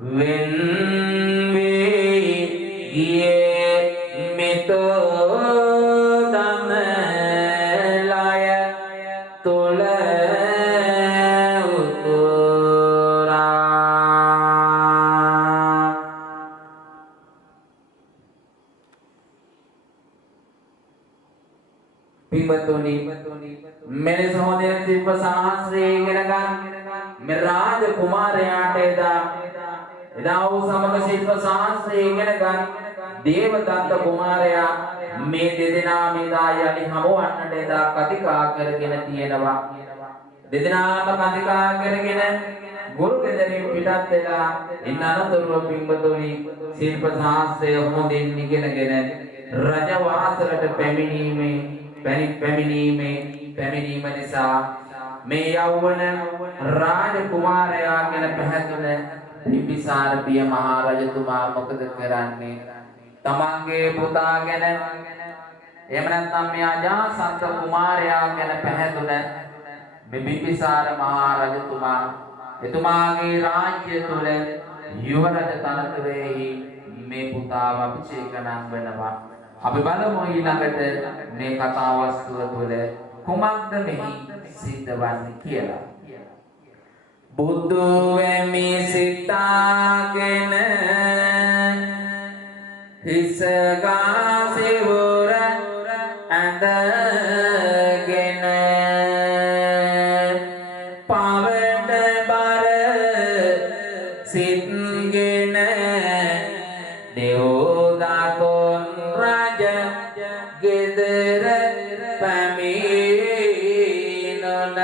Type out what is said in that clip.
when we ye mito damalaya tula utura පින්වත්නි මෙලෙස හොඳින් ශිල්ප ශාස්ත්‍රයේ ඉගෙන ගන්න මේ රාජ කුමාරයාට එදා වූ සමග ශිල්ප ශාස්ත්‍රයේ ඉගෙන ගන්න දේවදත්ත කුමාරයා මේ දෙදෙනා මෙදා යලි හමුවන්නට එදා කතිකා කරගෙන තියෙනවා දෙදෙනාම කතිකා කරගෙන ගුරු ගෙදරින් පිටත් වෙලා ඉන්න අනතුරුව පින්වත්නි ශිල්ප ශාස්ත්‍රය හොඳින් ඉගෙනගෙන රජ වාසලට පැමිණීම නිසා මේ යෞවන රාජ කුමාරයා ගැන පැහැදුන බිම්බිසාර පිය මහ රජතුමා මොකද කරන්නේ තමන්ගේ පුතා ගැන එහෙම නැත්නම් මේ අජාසත් කුමාරයා ගැන පැහැදුන මේ බිම්බිසාර මහ රජතුමා එතුමාගේ රාජ්‍ය තුල යුවරජ තනතුරෙහි මේ පුතාව අභිෂේක නම් වෙනවා අපි බලමු ඊළඟට මේ කතා වස්තුව තුළ කුමක්ද මෙහි සිද්ධ වන්නේ කියලා. බුදු වෙමි සිතාගෙන හිසගා සිවුර ඇඳගෙන පවට බර සිත්ගෙන දෙව්දතුන් රජ ගෙදර පැමිණුණ